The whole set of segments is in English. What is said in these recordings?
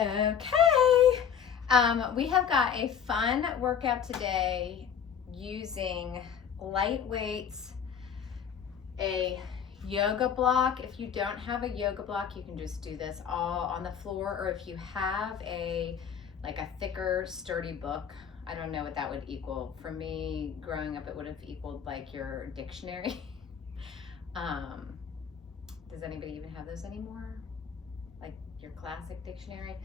Okay. We have got a fun workout today using light weights, a yoga block. If you don't have a yoga block, you can just do this all on the floor, or if you have a thicker, sturdy book, I don't know what that would equal. For me, growing up, it would have equaled like your dictionary. Does anybody even have those anymore? Like your classic dictionary?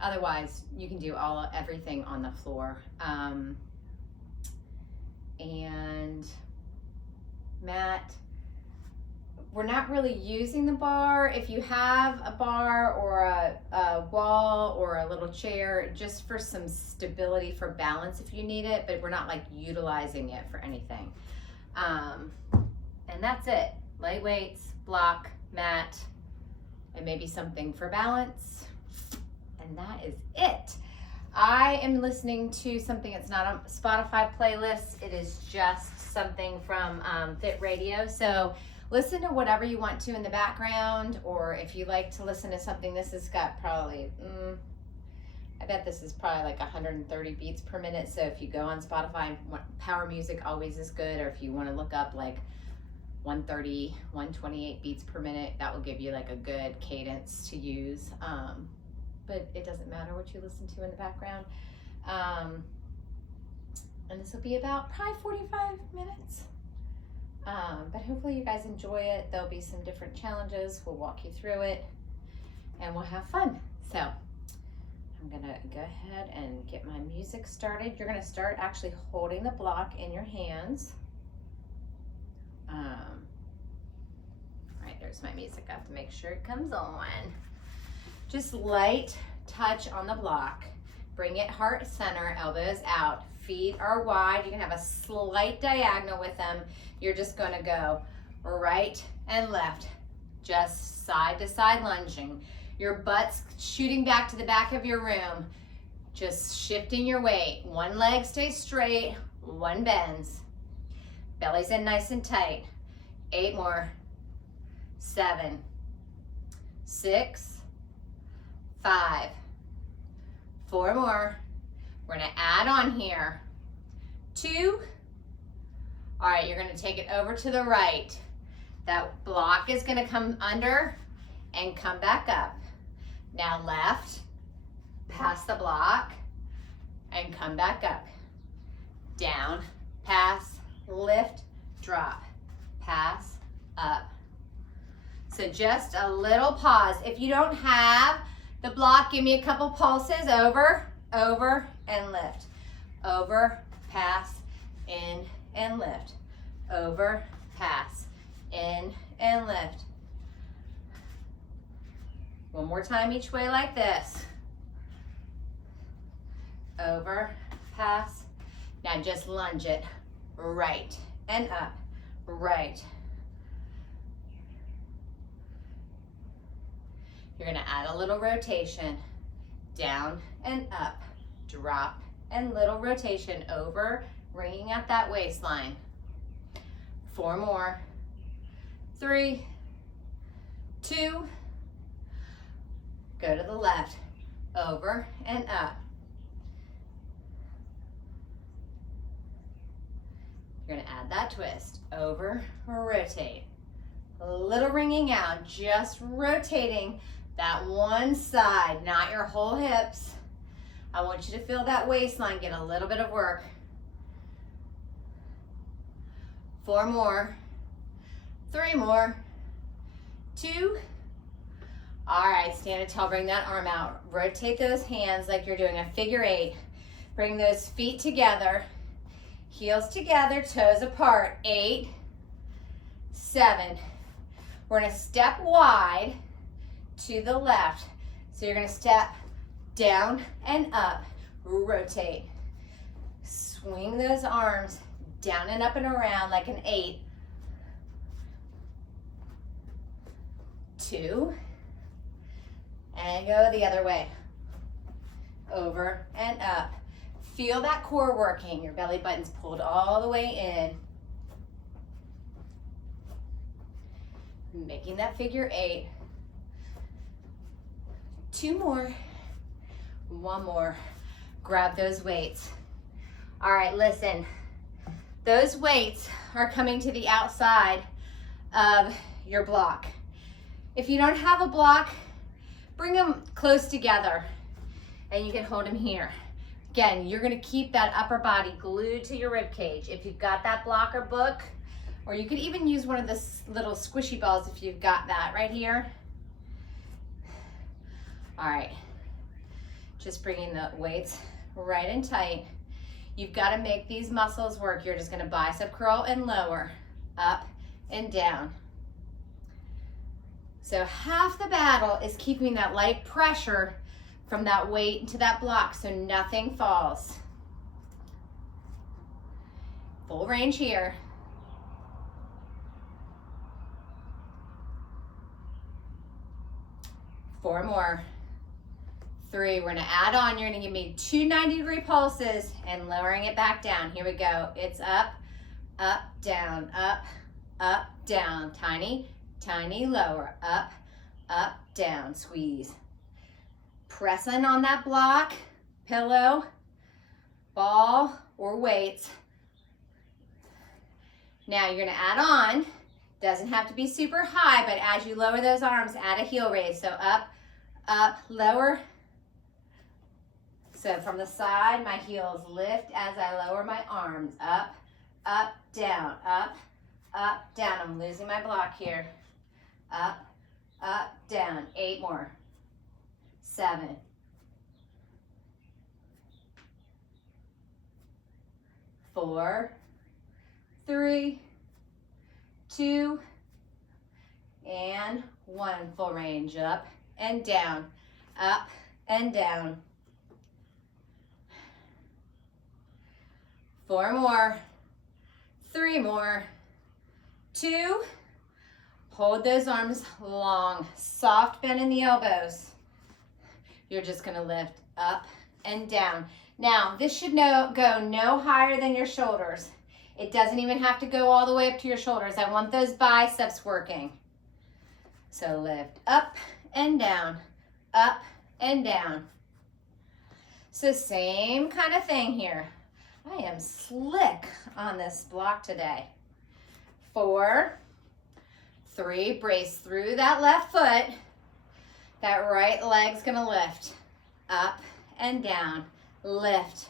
Otherwise, you can do everything on the floor. And Matt, we're not really using the bar. If you have a bar or a wall or a little chair, just for some stability, for balance if you need it, but we're not like utilizing it for anything. And that's it. Light weights, block, mat, and maybe something for balance. And that is it. I am listening to something that's not a Spotify playlist. It is just something from Fit Radio. So listen to whatever you want to in the background, or if you like to listen to something, this has got probably, I bet this is probably like 130 beats per minute. So if you go on Spotify, power music always is good, or if you want to look up like 130, 128 beats per minute, that will give you like a good cadence to use. But it doesn't matter what you listen to in the background. And this will be about probably 45 minutes. But hopefully you guys enjoy it. There'll be some different challenges. We'll walk you through it and we'll have fun. So I'm gonna go ahead and get my music started. You're gonna start actually holding the block in your hands. All right, there's my music. I have to make sure it comes on. Just light touch on the block. Bring it heart center, elbows out. Feet are wide. You can have a slight diagonal with them. You're just gonna go right and left, just side to side lunging. Your butt's shooting back to the back of your room. Just shifting your weight. One leg stays straight, one bends. Belly's in nice and tight. 8 more. 7, 6, 5, 4 more. We're gonna add on here. 2. All right, you're gonna take it over to the right. That block is gonna come under and come back up. Now left, pass the block and come back up. Down, pass, lift, drop, pass, up. So just a little pause. If you don't have the block, give me a couple pulses. Over, over, and lift. Over, pass, in, and lift. Over, pass, in, and lift. One more time each way like this. Over, pass. Now just lunge it. Right and up, right. You're gonna add a little rotation. Down and up, drop and little rotation over, ringing at that waistline. 4 more. 3, 2, go to the left, over and up. You're gonna add that twist, over, rotate. A little ringing out, just rotating that one side, not your whole hips. I want you to feel that waistline get a little bit of work. 4 more. 3 more. 2. All right, stand tall, bring that arm out. Rotate those hands like you're doing a figure 8. Bring those feet together, heels together, toes apart. 8, 7. We're gonna step wide to the left. So you're gonna step down and up, rotate. Swing those arms down and up and around like an 8. 2, and go the other way. Over and up. Feel that core working. Your belly button's pulled all the way in. Making that figure 8. 2 more. 1 more. Grab those weights. All right, listen. Those weights are coming to the outside of your block. If you don't have a block, bring them close together and you can hold them here. Again, you're gonna keep that upper body glued to your rib cage. If you've got that block or book, or you could even use one of the little squishy balls if you've got that right here. All right, just bringing the weights right and tight. You've got to make these muscles work. You're just going to bicep curl and lower, up and down. So half the battle is keeping that light pressure from that weight into that block so nothing falls. Full range here. Four more. 3, we're gonna add on, you're gonna give me 2 90-degree pulses and lowering it back down. Here we go. It's up, up, down, tiny, tiny, lower, up, down, squeeze. Pressing on that block, pillow, ball, or weights. Now you're gonna add on, doesn't have to be super high, but as you lower those arms, add a heel raise. So up, lower. So from the side, my heels lift as I lower my arms. Up, down, down. I'm losing my block here. Up, down. 8 more. 7. 4, 3, 2, and 1. Full range. Up and down. Up and down. 4 more, 3 more, 2, hold those arms long, soft bend in the elbows. You're just gonna lift up and down. Now, this should go no higher than your shoulders. It doesn't even have to go all the way up to your shoulders. I want those biceps working. So lift up and down, up and down. So same kind of thing here. I am slick on this block today. 4, 3, brace through that left foot. That right leg's gonna lift. Up and down, lift.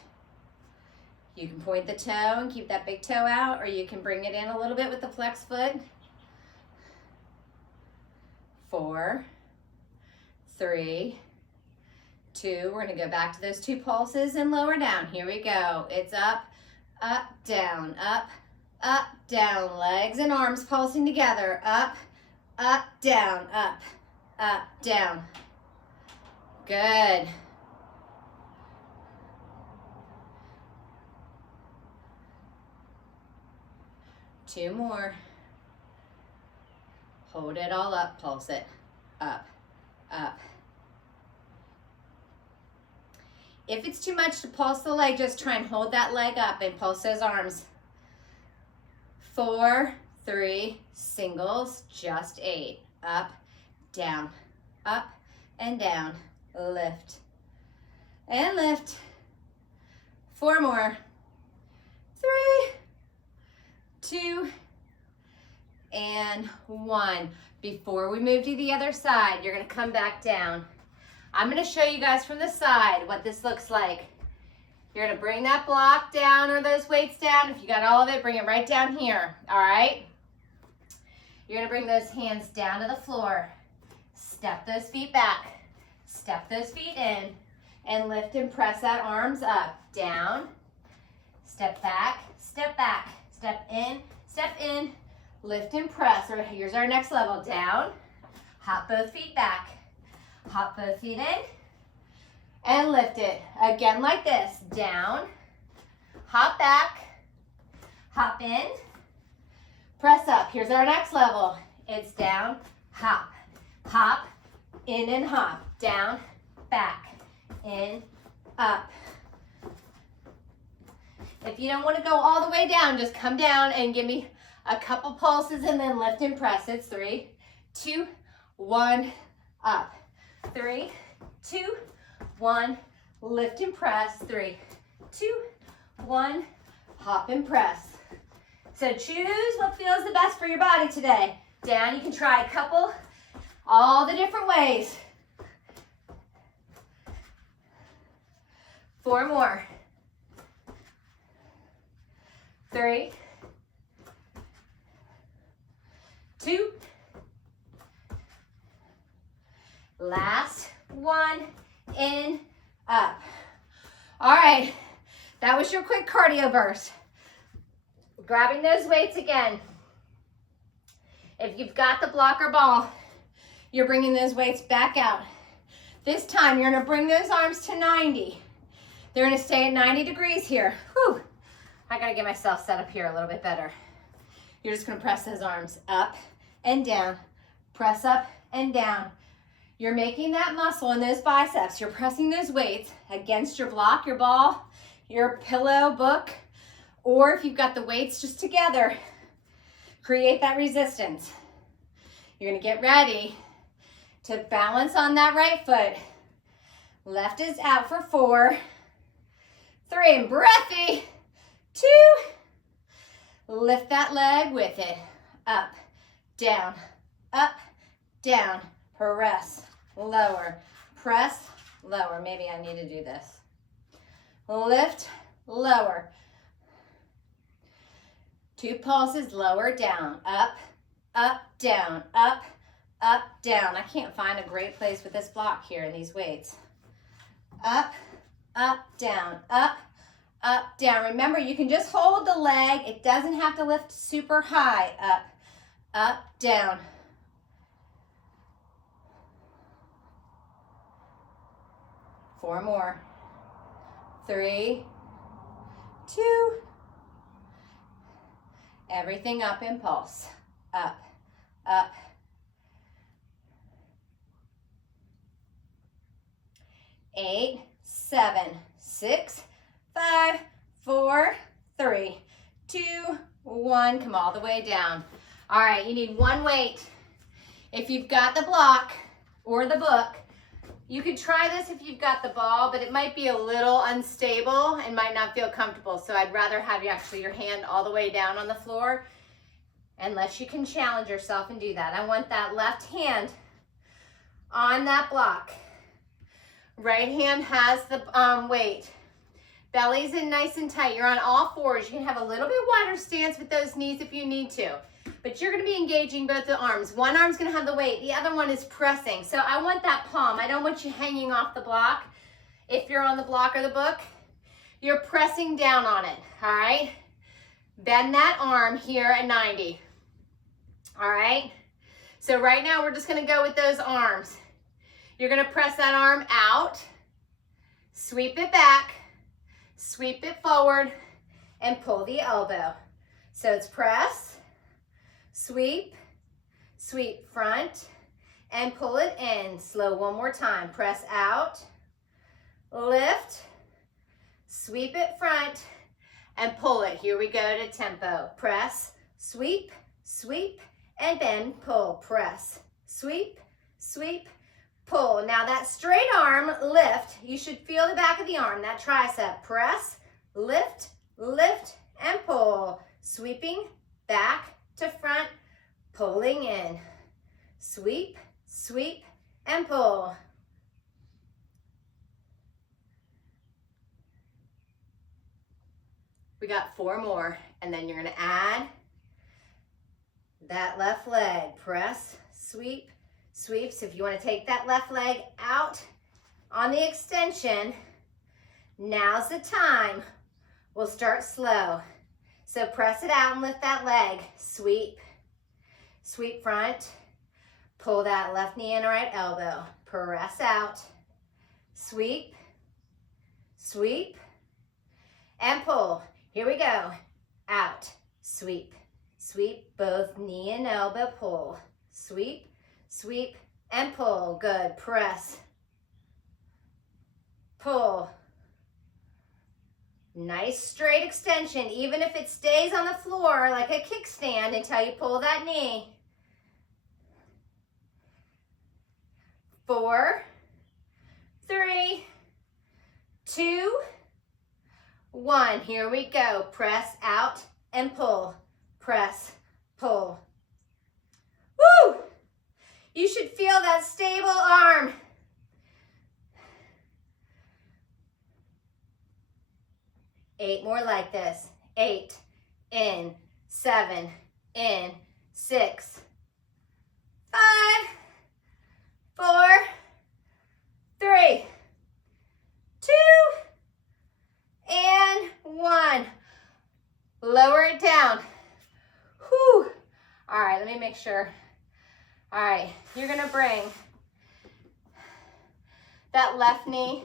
You can point the toe and keep that big toe out, or you can bring it in a little bit with the flex foot. 4, 3, 2, we're gonna go back to those 2 pulses and lower down. Here we go. It's up, down, down. Legs and arms pulsing together. Up, down, down. Good. Two more. Hold it all up, pulse it. Up. If it's too much to pulse the leg, just try and hold that leg up and pulse those arms. 4, 3, singles, just 8. Up and down, lift and lift. 4 more. 3, 2, and 1. Before we move to the other side, you're gonna come back down. I'm gonna show you guys from the side what this looks like. You're gonna bring that block down or those weights down. If you got all of it, bring it right down here, all right? You're gonna bring those hands down to the floor. Step those feet back. Step those feet in and lift and press that arms up. Down, step back, step in, lift and press. Or here's our next level. Down, hop both feet back. Hop both feet in and lift it. Again like this. Down, hop back, hop in, press up. Here's our next level. It's down, hop, hop, in and hop. Down, back, in, up. If you don't want to go all the way down, just come down and give me a couple pulses and then lift and press. It's 3, 2, 1, up. 3, 2, 1. Lift and press. 3, 2, 1. Hop and press. So choose what feels the best for your body today. Down, you can try a couple, all the different ways. 4 more. 3, 2. Last one, in, up. All right, that was your quick cardio burst. Grabbing those weights again. If you've got the blocker ball, you're bringing those weights back out. This time, you're gonna bring those arms to 90. They're gonna stay at 90 degrees here. Whew. I gotta get myself set up here a little bit better. You're just gonna press those arms up and down. Press up and down. You're making that muscle in those biceps. You're pressing those weights against your block, your ball, your pillow, book, or if you've got the weights just together, create that resistance. You're gonna get ready to balance on that right foot. Left is out for 4, 3, and breathy, 2. Lift that leg with it. Up, down, press, lower, press, lower. Maybe I need to do this. Lift, lower. 2 pulses, lower, down, up, down, up, down. I can't find a great place with this block here in these weights. Up, down, down. Remember, you can just hold the leg. It doesn't have to lift super high. Up, down. Four more. 3, 2. Everything up in pulse. Up. 8, 7, 6, 5, 4, 3, 2, 1. Come all the way down. All right, you need one weight. If you've got the block or the book, you could try this if you've got the ball, but it might be a little unstable and might not feel comfortable. So I'd rather have you actually your hand all the way down on the floor, unless you can challenge yourself and do that. I want that left hand on that block. Right hand has the weight. Belly's in nice and tight. You're on all fours. You can have a little bit wider stance with those knees if you need to. But you're going to be engaging both the arms. One arm's going to have the weight. The other one is pressing. So I want that palm. I don't want you hanging off the block. If you're on the block or the book, you're pressing down on it. All right? Bend that arm here at 90. All right? So right now we're just going to go with those arms. You're going to press that arm out, sweep it back, sweep it forward, and pull the elbow. So it's press, sweep, sweep front, and pull it in. Slow one more time. Press out, lift, sweep it front, and pull it. Here we go to tempo. Press, sweep, sweep, and then pull. Press, sweep, sweep, pull. Now that straight arm lift, you should feel the back of the arm, that tricep. Press, lift, lift, and pull. Sweeping back to front, pulling in. Sweep, sweep, and pull. We got 4 more, and then you're going to add that left leg. Press, sweep, sweep. So if you want to take that left leg out on the extension, now's the time. We'll start slow. So press it out and lift that leg. Sweep, sweep front. Pull that left knee and right elbow. Press out. Sweep, sweep, and pull. Here we go. Out, sweep, sweep. Both knee and elbow pull. Sweep, sweep, and pull. Good. Press, pull. Nice straight extension, even if it stays on the floor like a kickstand until you pull that knee. 4, 3, 2, 1. Here we go. Press out and pull. Press, pull. Woo! You should feel that stable arm. 8 more like this. 8, in, 7, in, 6, 5, 4, 3, 2, and 1. Lower it down. Whew. All right, let me make sure. All right, you're gonna bring that left knee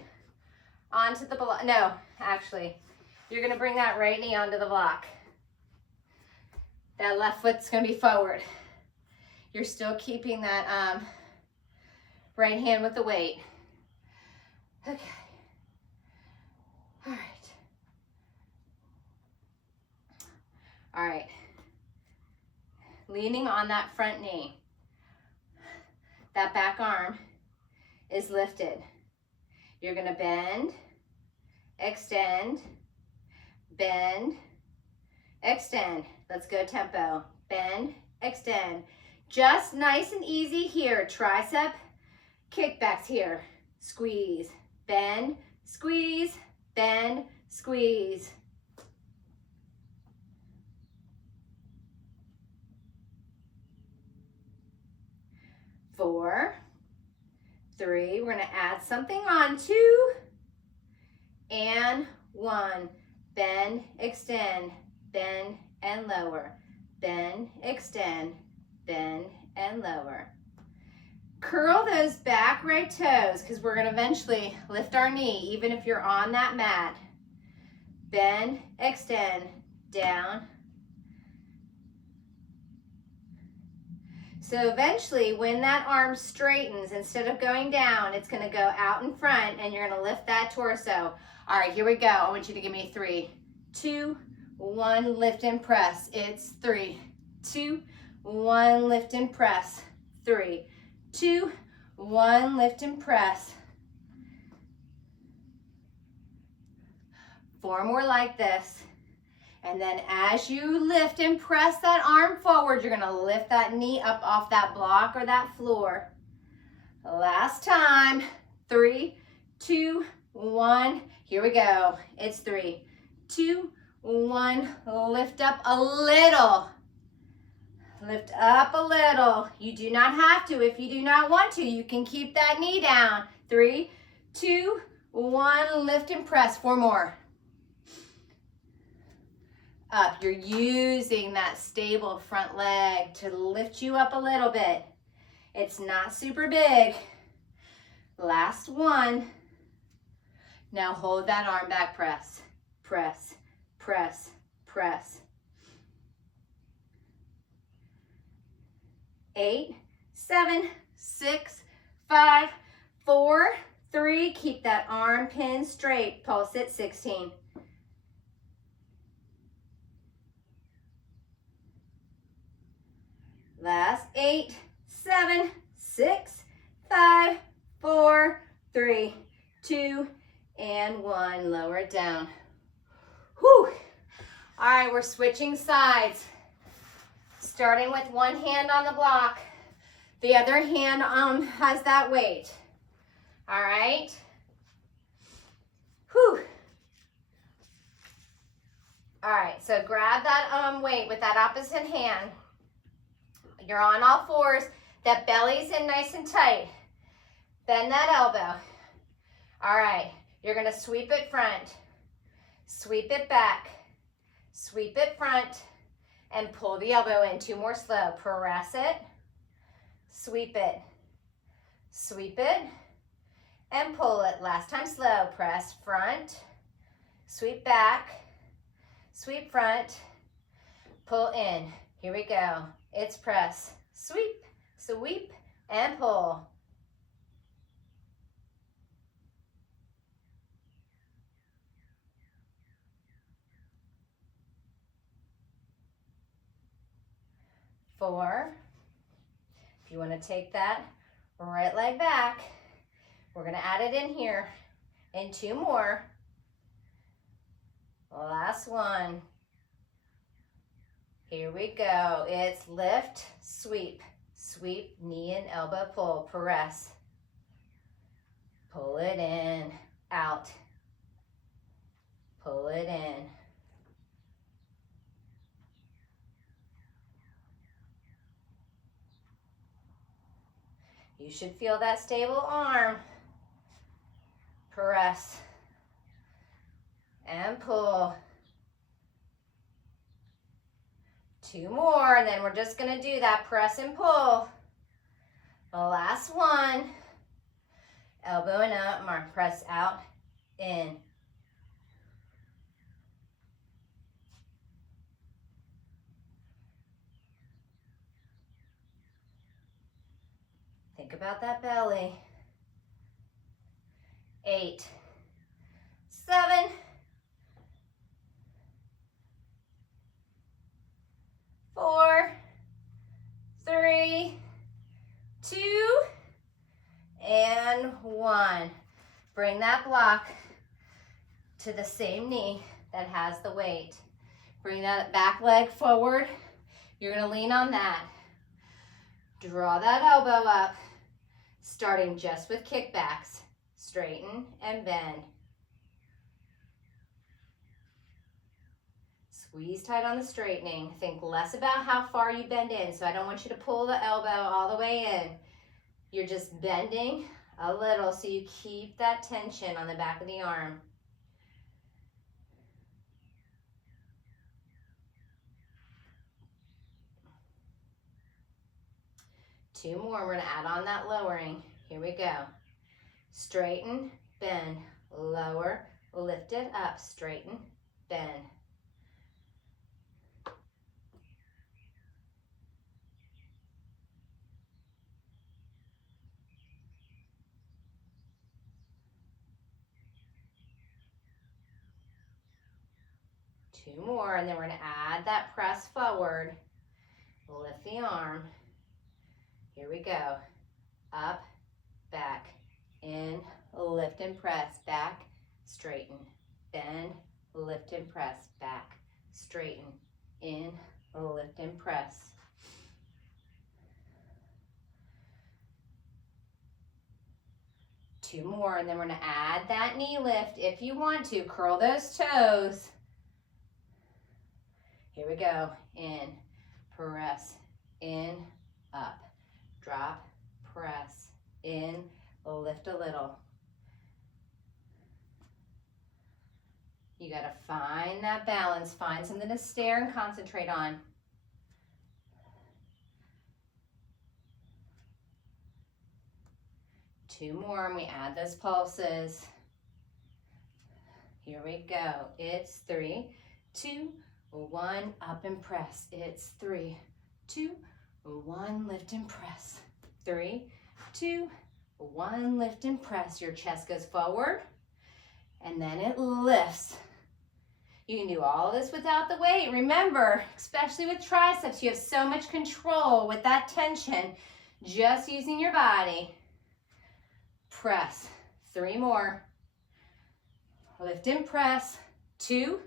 onto the block. No, actually, you're gonna bring that right knee onto the block. That left foot's gonna be forward. You're still keeping that right hand with the weight. Okay. All right. All right. Leaning on that front knee. That back arm is lifted. You're gonna bend, extend, bend, extend. Let's go tempo. Bend, extend. Just nice and easy here. Tricep kickbacks here. Squeeze, bend, squeeze, bend, squeeze. Four, 3. We're gonna add something on. 2, and 1. Bend, extend, bend, and lower. Bend, extend, bend, and lower. Curl those back right toes because we're gonna eventually lift our knee even if you're on that mat. Bend, extend, down. So eventually when that arm straightens, instead of going down, it's gonna go out in front and you're gonna lift that torso. All right, here we go. I want you to give me 3, 2, 1, lift and press. It's 3, 2, 1, lift and press. 3, 2, 1, lift and press. 4 more like this. And then as you lift and press that arm forward, you're gonna lift that knee up off that block or that floor. Last time. 3, 2, 1. Here we go. It's 3, 2, 1. Lift up a little. Lift up a little. You do not have to. If you do not want to, you can keep that knee down. 3, 2, 1. Lift and press. 4 more. Up. You're using that stable front leg to lift you up a little bit. It's not super big. Last one. Now hold that arm back, press, press, press, press. 8, 7, 6, 5, 4, 3. Keep that arm pinned straight. Pulse it. 16. Last 8, 7, 6, 5, 4, 3, 2, and 1. Lower it down. Whew. All right, we're switching sides. Starting with one hand on the block. The other hand has that weight. All right. Whew. All right, so grab that weight with that opposite hand. You're on all fours. That belly's in nice and tight. Bend that elbow. All right, you're gonna sweep it front, sweep it back, sweep it front, and pull the elbow in. 2 more slow. Press it, sweep it, and pull it. Last time slow. Press front, sweep back, sweep front, pull in. Here we go. It's press, sweep, sweep, and pull. Four. If you want to take that right leg back, We're gonna add it in here. And 2 more. Last one. Here we go. It's lift, sweep, sweep, knee and elbow pull, press. Pull it in, out. Pull it in. You should feel that stable arm. Press and pull. 2 more, and then we're just gonna do that press and pull. The last one. Elbow and up, mark, press out, in. Think about that belly. 8, 7, 4, 3, 2, and 1. Bring that block to the same knee that has the weight. Bring that back leg forward. You're gonna lean on that. Draw that elbow up, starting just with kickbacks. Straighten and bend. Squeeze tight on the straightening. Think less about how far you bend in. So I don't want you to pull the elbow all the way in. You're just bending a little so you keep that tension on the back of the arm. Two more. We're going to add on that lowering. Here we go. Straighten, bend, lower, lift it up, straighten, bend. Two more, and then we're going to add that press forward. Lift the arm. Here we go. Up, back, in, lift and press, back, straighten, bend, lift and press, back, straighten, in, lift and press. Two more, and then we're going to add that knee lift if you want to. Curl those toes. Here we go. In, press, in, up, drop, press, in, lift a little. You got to find that balance. Find something to stare and concentrate on. Two more, and we add those pulses. Here we go. It's 3, 2, 1, up and press. It's 3, 2, 1, lift and press. 3, 2, 1, lift and press. Your chest goes forward, and then it lifts. You can do all this without the weight. Remember, especially with triceps, you have so much control with that tension, just using your body. Press. 3 more. Lift and press. 2.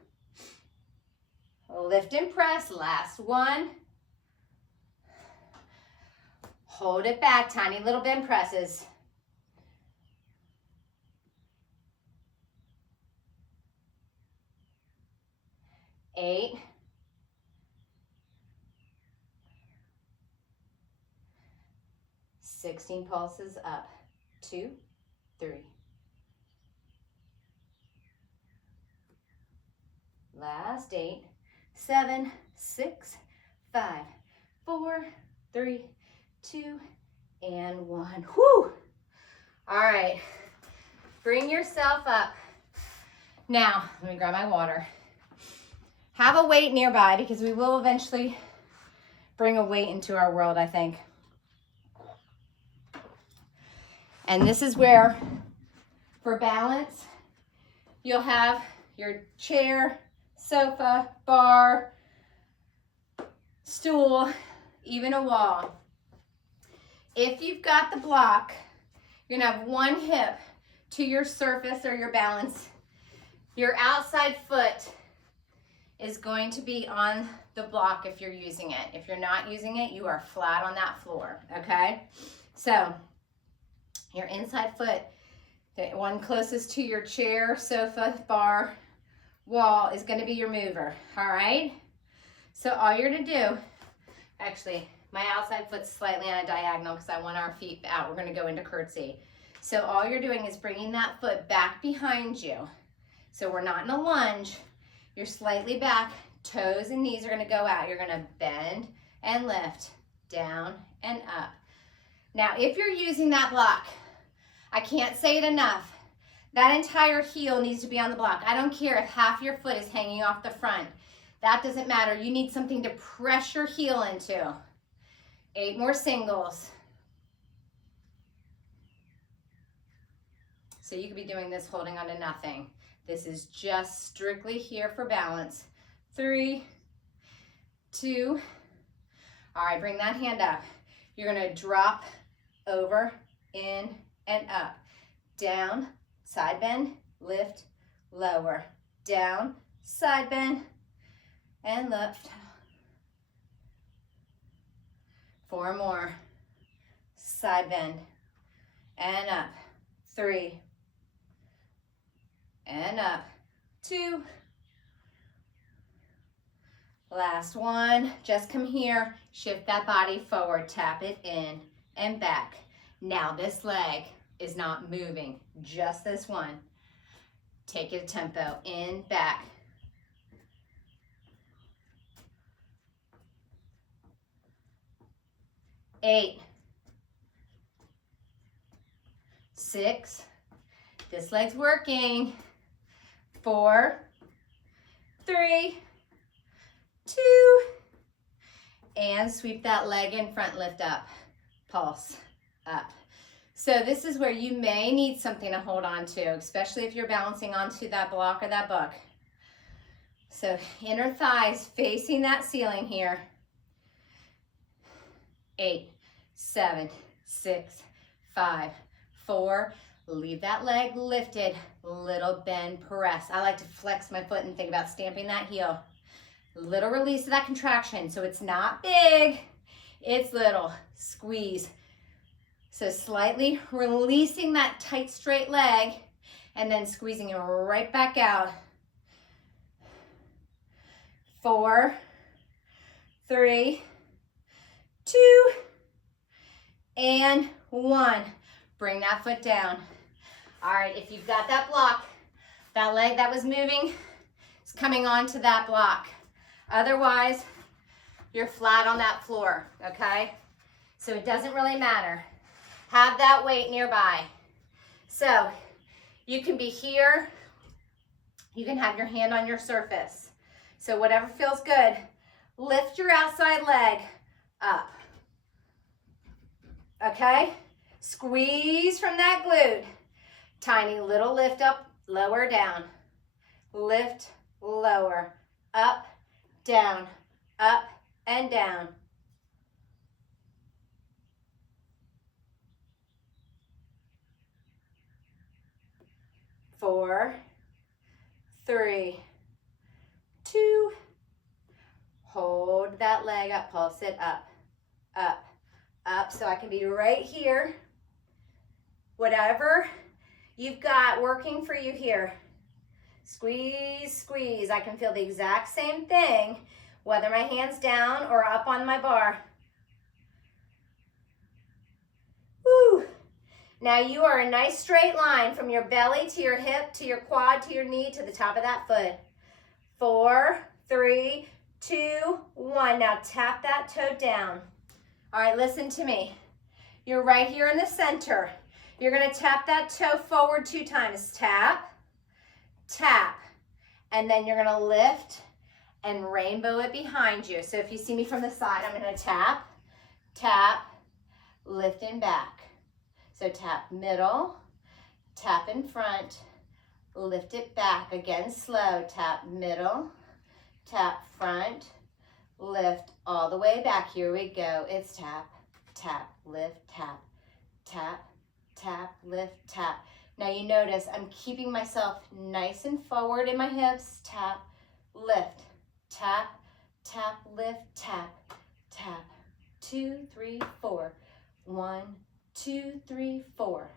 Lift and press. Last one. Hold it back. Tiny little bend presses. 8. 16 pulses up. 2, 3. Last 8, 7, 6, 5, 4, 3, 2, and 1. Whew! All right, bring yourself up. Now, let me grab my water. Have a weight nearby because we will eventually bring a weight into our world, I think. And this is where, for balance, you'll have your chair, sofa, bar, stool, even a wall. If you've got the block, You're gonna have one hip to your surface or your balance. Your outside foot is going to be on the block if you're using it. If you're not using it, you are flat on that floor, okay? So your inside foot, the one closest to your chair, sofa, bar, wall is gonna be your mover, all right? So all you're gonna do, actually, my outside foot's slightly on a diagonal because I want our feet out. We're gonna go into curtsy. So all you're doing is bringing that foot back behind you. So we're not in a lunge. You're slightly back, toes and knees are gonna go out. You're gonna bend and lift, down and up. Now, if you're using that block, I can't say it enough, that entire heel needs to be on the block. I don't care if half your foot is hanging off the front. That doesn't matter. You need something to press your heel into. 8 more singles. So you could be doing this holding on to nothing. This is just strictly here for balance. 3, 2. All right, bring that hand up. You're gonna drop over, in, and up. Down, side bend, lift, lower. Down, side bend, and lift. 4 more. Side bend, and up. 3, and up. 2. Last one. Just come here. Shift that body forward. Tap it in and back. Now this leg is not moving. Just this one. Take it a tempo. In, back. 8. 6. This leg's working. 4, 3, 2, and sweep that leg in front, lift up, pulse, up. So this is where you may need something to hold on to, especially if you're balancing onto that block or that book. So inner thighs facing that ceiling here. 8, 7, 6, 5, 4, leave that leg lifted, little bend, press. I like to flex my foot and think about stamping that heel. Little release of that contraction, so it's not big, it's little. Squeeze. So slightly releasing that tight straight leg and then squeezing it right back out. 4, 3, 2, and 1. Bring that foot down. All right, if you've got that block, that leg that was moving is coming onto that block. Otherwise, you're flat on that floor, okay? So it doesn't really matter. Have that weight nearby. So you can be here. You can have your hand on your surface. So whatever feels good. Lift your outside leg up. Okay? Squeeze from that glute. Tiny little lift up, lower, down. Lift, lower, up, down, up, and down. 4, 3, 2. Hold that leg up, pulse it up, up, up. So I can be right here. Whatever you've got working for you here. Squeeze, squeeze. I can feel the exact same thing, whether my hand's down or up on my bar. Woo. Now you are a nice straight line from your belly to your hip to your quad to your knee to the top of that foot. 4, 3, 2, 1. Now tap that toe down. All right, listen to me. You're right here in the center. You're going to tap that toe forward 2 times. Tap, tap, and then you're going to lift and rainbow it behind you. So if you see me from the side, I'm going to tap, tap, lift and back. So tap middle, tap in front, lift it back. Again, slow. Tap middle, tap front, lift all the way back. Here we go. It's tap, tap, lift, tap, tap, tap, lift, tap. Now you notice I'm keeping myself nice and forward in my hips. Tap, lift, tap, tap, lift, tap, tap. 2, 3, 4. 1, 2, 3, 4.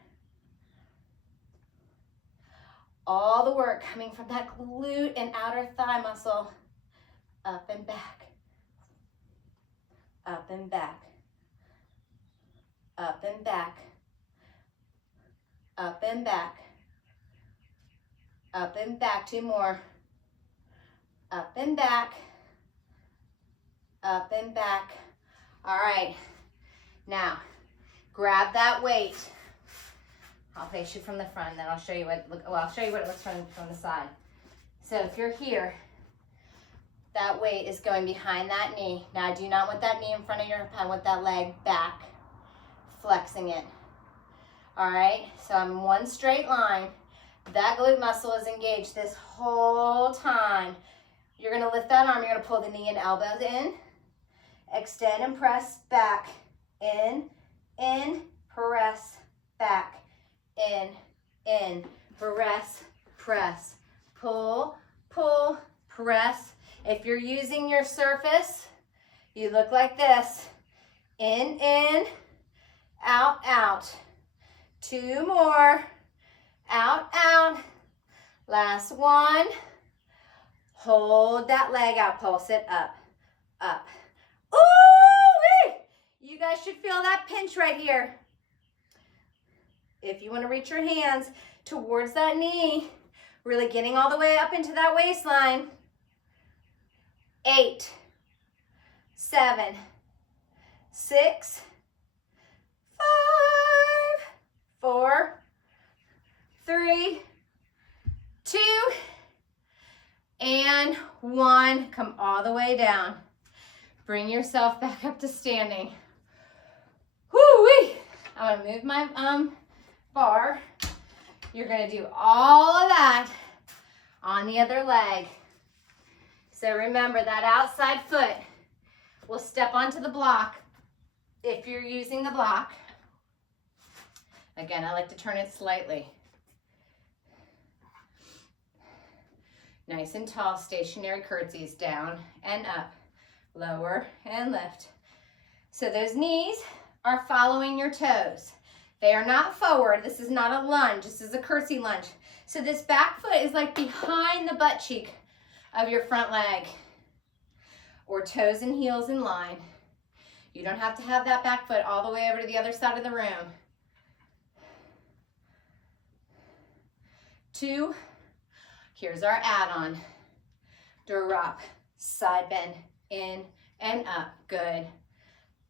All the work coming from that glute and outer thigh muscle. Up and back. Up and back. Up and back. Up and back. Up and back. 2 more. Up and back. Up and back. All right. Now, grab that weight. I'll face you from the front, then I'll show you what I'll show you what it looks from the side. So if you're here, that weight is going behind that knee. Now I do not want that knee in front of your hip. I want that leg back, flexing it. All right, so I'm in one straight line. That glute muscle is engaged this whole time. You're gonna lift that arm, you're gonna pull the knee and elbows in, extend and press back, in, press, back, in, press, pull, press. If you're using your surface, you look like this. In, out. 2 more. Out. Last one. Hold that leg out. Pulse it up. Ooh! You guys should feel that pinch right here. If you want to reach your hands towards that knee, really getting all the way up into that waistline. 8, 7, 6, 5, 4, 3, 2, and 1. Come all the way down. Bring yourself back up to standing. Woo-wee! I'm gonna move my bar. You're gonna do all of that on the other leg. So remember, that outside foot will step onto the block if you're using the block. Again, I like to turn it slightly. Nice and tall, stationary curtsies, down and up, lower and lift. So those knees are following your toes. They are not forward. This is not a lunge. This is a curtsy lunge. So this back foot is like behind the butt cheek of your front leg, or toes and heels in line. You don't have to have that back foot all the way over to the other side of the room. 2. Here's our add-on. Drop, side bend, in and up. Good.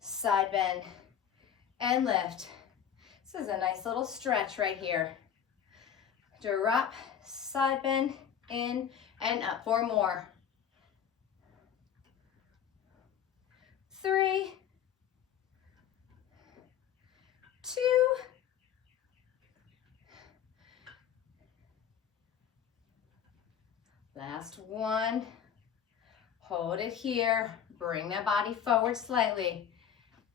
Side bend and lift. This is a nice little stretch right here. Drop, side bend, in and up. 4 more. 3, 2, last one. Hold it here. Bring that body forward slightly.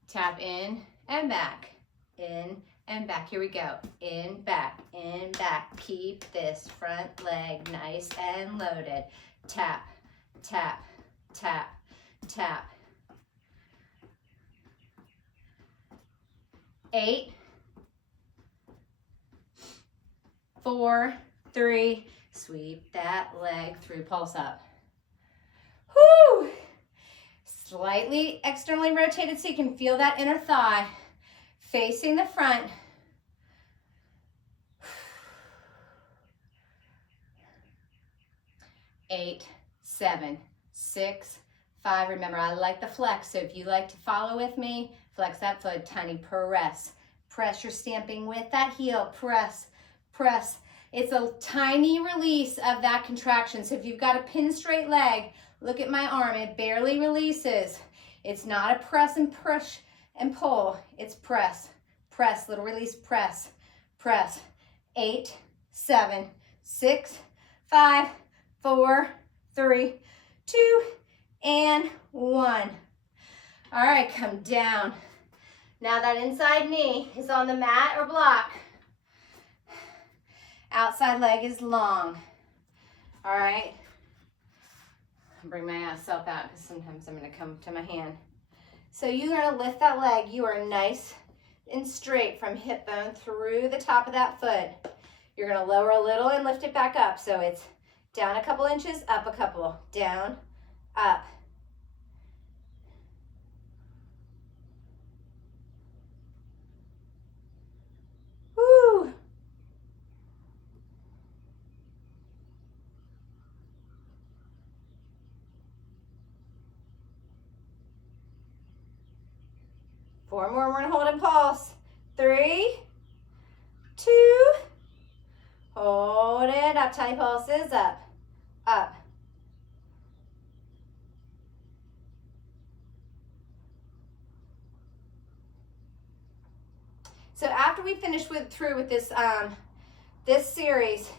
Tap in and back. In and back. Here we go. In, back, in, back. Keep this front leg nice and loaded. Tap, tap, tap, tap. 8, 4, 3, sweep that leg through, pulse up. Whoo! Slightly externally rotated so you can feel that inner thigh facing the front. 8, 7, 6, 5. Remember, I like the flex, so if you like to follow with me, flex that foot, tiny press. Press, you're stamping with that heel, press, press. It's a tiny release of that contraction. So if you've got a pin straight leg, look at my arm, it barely releases. It's not a press and push and pull, it's press, press, little release, press, press. 8, 7, 6, 5, 4, 3, 2, and 1. All right, come down. Now that inside knee is on the mat or block. Outside leg is long. All right. Bring myself out because sometimes I'm going to come to my hand. So you're going to lift that leg. You are nice and straight from hip bone through the top of that foot. You're going to lower a little and lift it back up. So it's down a couple inches, up a couple, down, up. Woo! Four more, we're gonna hold and pulse. 3, 2, hold it up, tiny pulses, up, up. So after we finish through with this, this series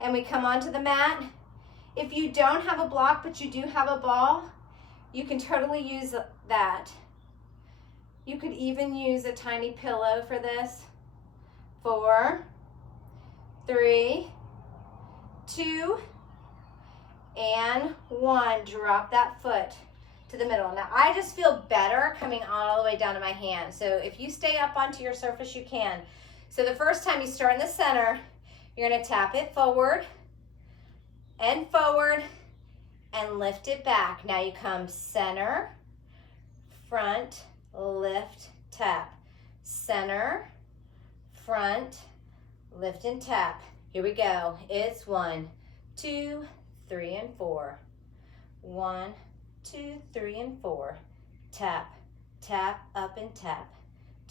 and we come onto the mat, if you don't have a block but you do have a ball, you can totally use that. You could even use a tiny pillow for this. 4, 3, 2, and 1. Drop that foot to the middle. Now I just feel better coming all the way down to my hand. So if you stay up onto your surface, you can. So the first time you start in the center, you're gonna tap it forward and lift it back. Now you come center, front, lift, tap. Center, front, lift and tap. Here we go. It's 1, 2, 3, and 4. 1, 2, 3, and 4. Tap, tap, up and tap.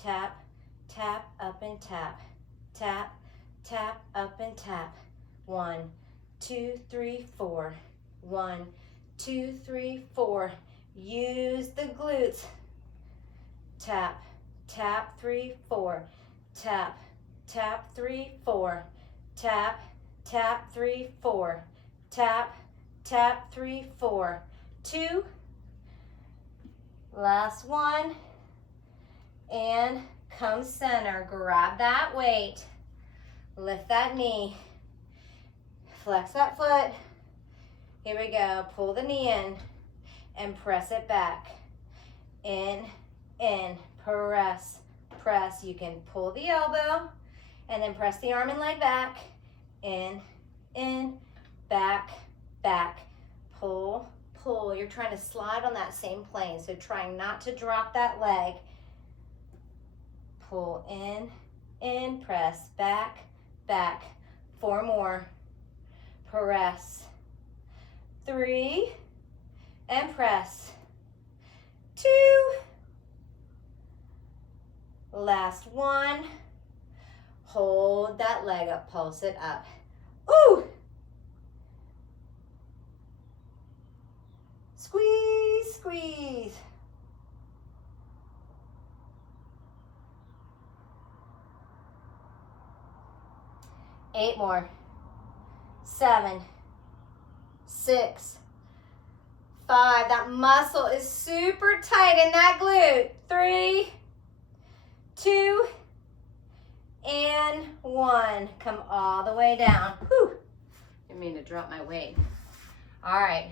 Tap, tap, up and tap. Tap, tap, up and tap. 1, 2, 3, 4. 1, 2, 3, 4. Use the glutes. Tap, tap, 3, 4. Tap, tap, 3, 4. Tap, tap, 3, 4. Tap, tap, 3, 4. 2. Last one. And come center. Grab that weight. Lift that knee. Flex that foot. Here we go. Pull the knee in and press it back. In, press, press. You can pull the elbow and then press the arm and leg back. In, back, back. Pull, pull. You're trying to slide on that same plane, so trying not to drop that leg. Pull in, press, back, back. 4 more. Press. 3, and press. 2. Last one. Hold that leg up, pulse it up. Ooh! Squeeze, squeeze. Eight more. 7, 6, 5. That muscle is super tight in that glute. 3, 2, and 1. Come all the way down. Whew. Didn't mean to drop my weight. All right.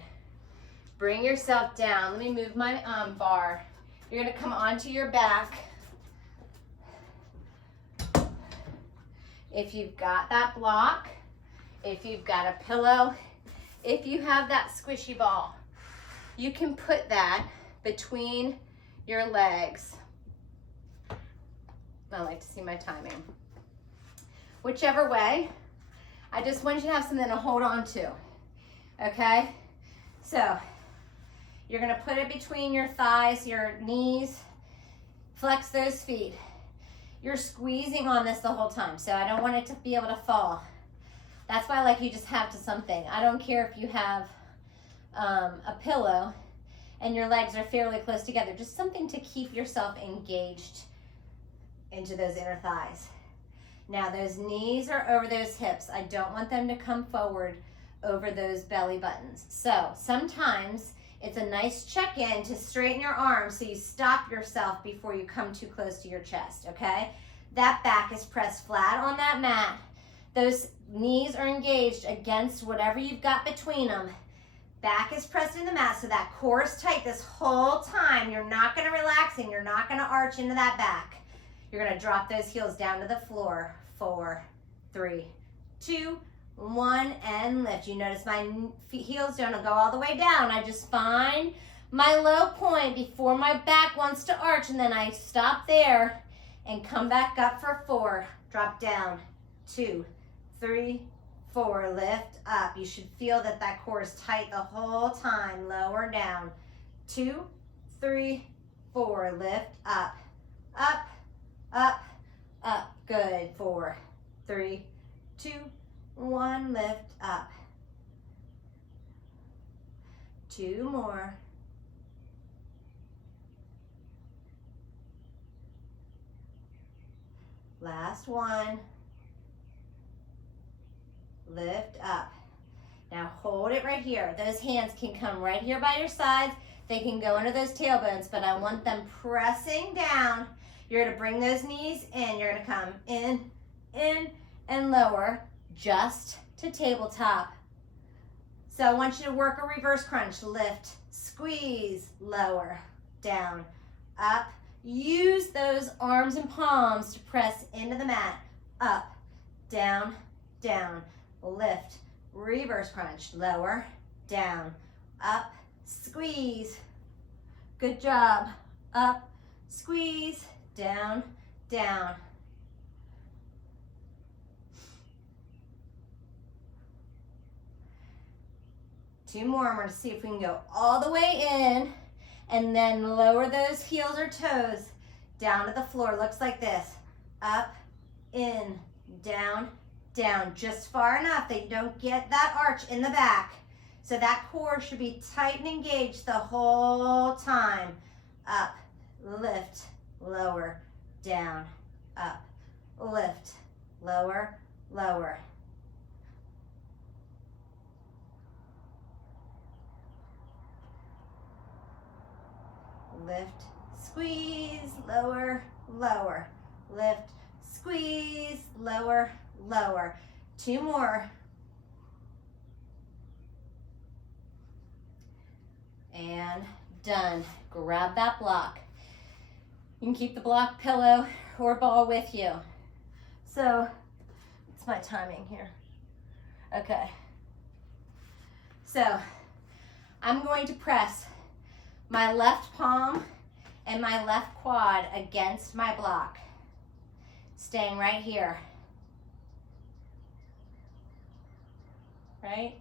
Bring yourself down. Let me move my bar. You're going to come onto your back. If you've got that block, if you've got a pillow, if you have that squishy ball, you can put that between your legs. I like to see my timing. Whichever way, I just want you to have something to hold on to, okay? So, you're gonna put it between your thighs, your knees, flex those feet. You're squeezing on this the whole time, so I don't want it to be able to fall. That's why I like you just have to something. I don't care if you have a pillow and your legs are fairly close together, just something to keep yourself engaged into those inner thighs. Now those knees are over those hips. I don't want them to come forward over those belly buttons. So sometimes it's a nice check-in to straighten your arms so you stop yourself before you come too close to your chest, okay? That back is pressed flat on that mat. Those knees are engaged against whatever you've got between them. Back is pressed in the mat, so that core is tight this whole time. You're not gonna relax and you're not gonna arch into that back. You're gonna drop those heels down to the floor. 4, 3, 2, 1, and lift. You notice my heels don't go all the way down. I just find my low point before my back wants to arch, and then I stop there and come back up for 4. Drop down. 2, 3, 4. Lift up. You should feel that that core is tight the whole time. Lower down. 2, 3, 4. Lift up. Up, up, up. Good. 4, 3, 2, 1. Lift up. 2 more. Last one. Lift up. Now hold it right here. Those hands can come right here by your sides. They can go under those tailbones, but I want them pressing down. You're going to bring those knees in. You're going to come in, and lower just to tabletop. So I want you to work a reverse crunch. Lift, squeeze, lower, down, up. Use those arms and palms to press into the mat. Up, down, down. Lift, reverse crunch. Lower, down, up, squeeze. Good job. Up, squeeze, down, down. Two more. I'm going to see if we can go all the way in and then lower those heels or toes down to the floor. Looks like this. Up, in, down, down. Just far enough that you don't get that arch in the back. So that core should be tight and engaged the whole time. Up, lift, lower, down, up, lift, lower, lower. Lift, squeeze, lower, lower. Lift, squeeze, lower, lower. Two more. And done. Grab that block. You can keep the block, pillow, or ball with you. So, it's my timing here. Okay. So, I'm going to press my left palm and my left quad against my block. Staying right here. Right?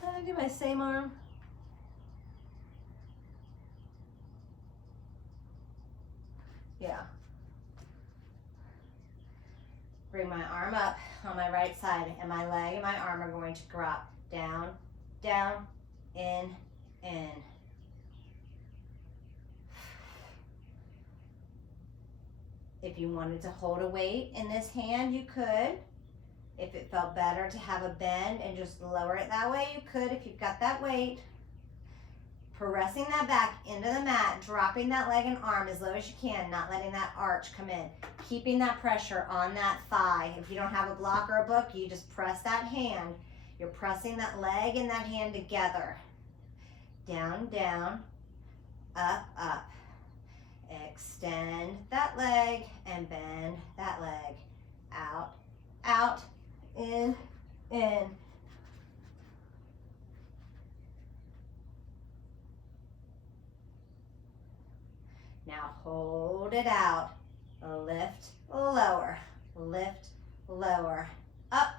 Did I do my same arm? Yeah. Bring my arm up on my right side, and my leg and my arm are going to drop down, down, in, in. If you wanted to hold a weight in this hand, you could. If it felt better to have a bend and just lower it that way, you could if you've got that weight. Pressing that back into the mat, dropping that leg and arm as low as you can, not letting that arch come in. Keeping that pressure on that thigh. If you don't have a block or a book, you just press that hand. You're pressing that leg and that hand together. Down, down, up, up. Extend that leg and bend that leg. Out, out, in, in. Now hold it out. Lift, lower, lift, lower, up.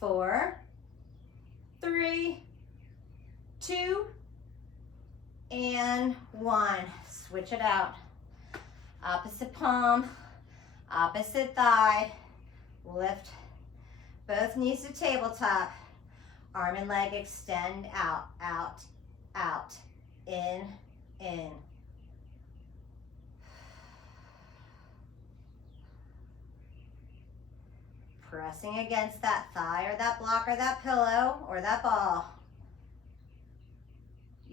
4, 3, 2, and 1. Switch it out. Opposite palm, opposite thigh. Lift both knees to tabletop. Arm and leg extend out, out, out. In, in. Pressing against that thigh or that block or that pillow or that ball.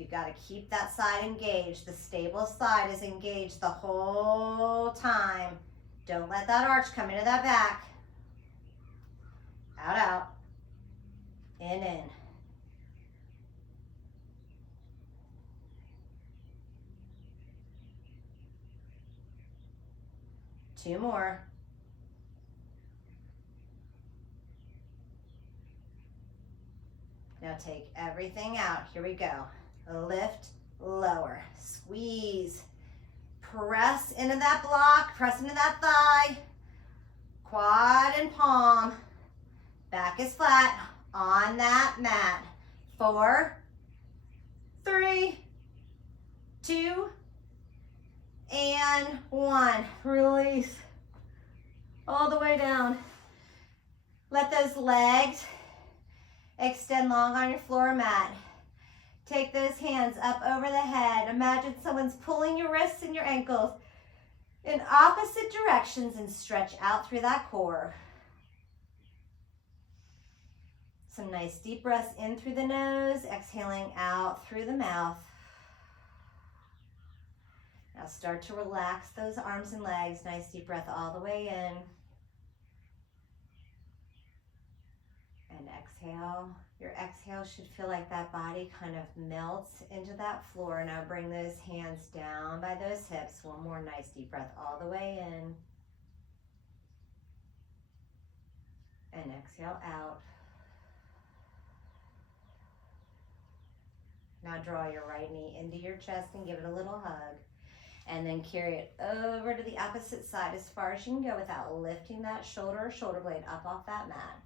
You got to keep that side engaged. The stable side is engaged the whole time. Don't let that arch come into that back. Out, out. In. 2 more. Now take everything out. Here we go. Lift, lower, squeeze. Press into that block, press into that thigh. Quad and palm. Back is flat on that mat. 4, 3, 2, and 1. Release. All the way down. Let those legs extend long on your floor mat. Take those hands up over the head. Imagine someone's pulling your wrists and your ankles in opposite directions and stretch out through that core. Some nice deep breaths in through the nose, exhaling out through the mouth. Now start to relax those arms and legs. Nice deep breath all the way in. And exhale. Your exhale should feel like that body kind of melts into that floor. Now bring those hands down by those hips. One more nice deep breath all the way in. And exhale out. Now draw your right knee into your chest and give it a little hug. And then carry it over to the opposite side as far as you can go without lifting that shoulder or shoulder blade up off that mat.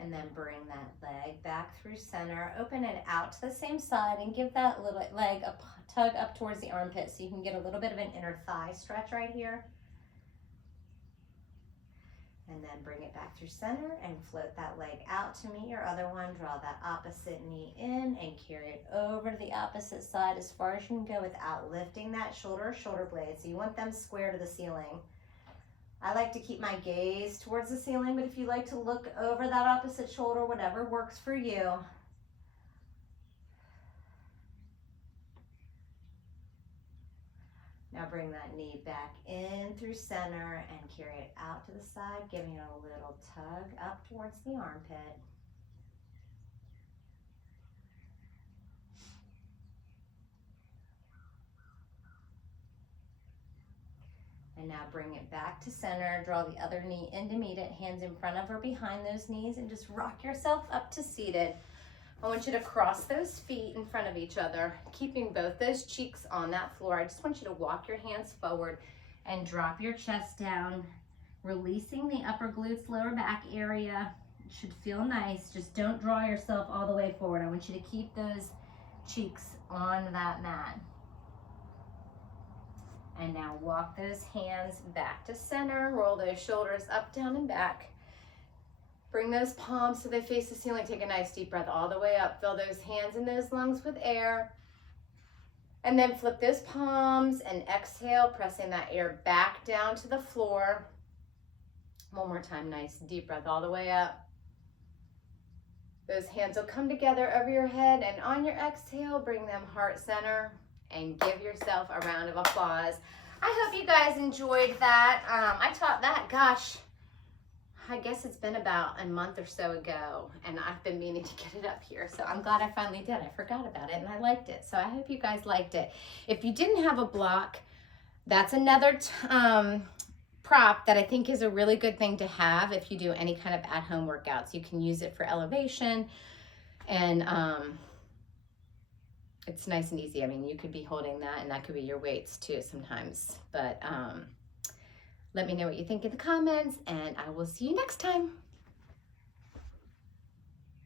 And then bring that leg back through center, open it out to the same side and give that little leg a tug up towards the armpit so you can get a little bit of an inner thigh stretch right here. And then bring it back through center and float that leg out to meet your other one. Draw that opposite knee in and carry it over to the opposite side as far as you can go without lifting that shoulder or shoulder blade. So you want them square to the ceiling. I like to keep my gaze towards the ceiling, but if you like to look over that opposite shoulder, whatever works for you. Now bring that knee back in through center and carry it out to the side, giving it a little tug up towards the armpit. And now bring it back to center. Draw the other knee in to meet it, hands in front of or behind those knees, and just rock yourself up to seated. I want you to cross those feet in front of each other, keeping both those cheeks on that floor. I just want you to walk your hands forward and drop your chest down, releasing the upper glutes, lower back area. It should feel nice. Just don't draw yourself all the way forward. I want you to keep those cheeks on that mat. And now walk those hands back to center. Roll those shoulders up, down, and back. Bring those palms so they face the ceiling. Take a nice deep breath all the way up. Fill those hands and those lungs with air. And then flip those palms and exhale, pressing that air back down to the floor. One more time, nice deep breath all the way up. Those hands will come together over your head, and on your exhale, bring them heart center and give yourself a round of applause. I hope you guys enjoyed that. I taught that, gosh, I guess it's been about a month or so ago, and I've been meaning to get it up here, so I'm glad I finally did. I forgot about it, and I liked it, so I hope you guys liked it. If you didn't have a block, that's another prop that I think is a really good thing to have if you do any kind of at-home workouts. You can use it for elevation, and it's nice and easy. I mean, you could be holding that, and that could be your weights too sometimes. But let me know what you think in the comments, and I will see you next time.